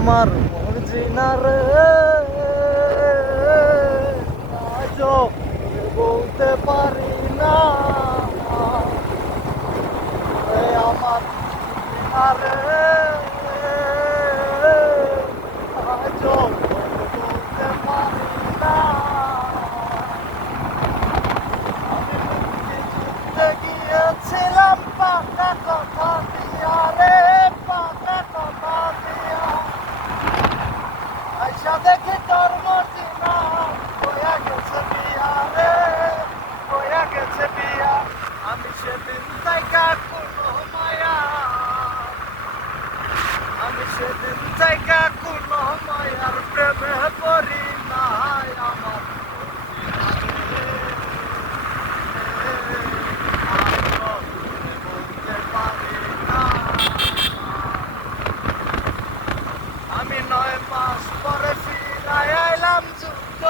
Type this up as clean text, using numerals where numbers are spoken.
আমার মর্জিনা রে, আজও বলতে পারি না আমার মর্জিনা রে, আজও বলতে পারি না। আমি মুক্তি যুদ্ধে গিয়েছিলাম পাকা কথা দিয়া রে, পাকা কথা দিয়া। আইসা দেখি তোর মর্জিনা হইয়া গেছে বিয়া রে, হইয়া গেছে বিয়া। আমি সেদিন থেকে কোনো মায়া, আমি সেদিন থেকে কোনো মায়ার প্রেমে পড়ি নাই। আমার বলতে পারি না। আমি 9 মাস পরে ফিরাই আইলাম যুদ্ধ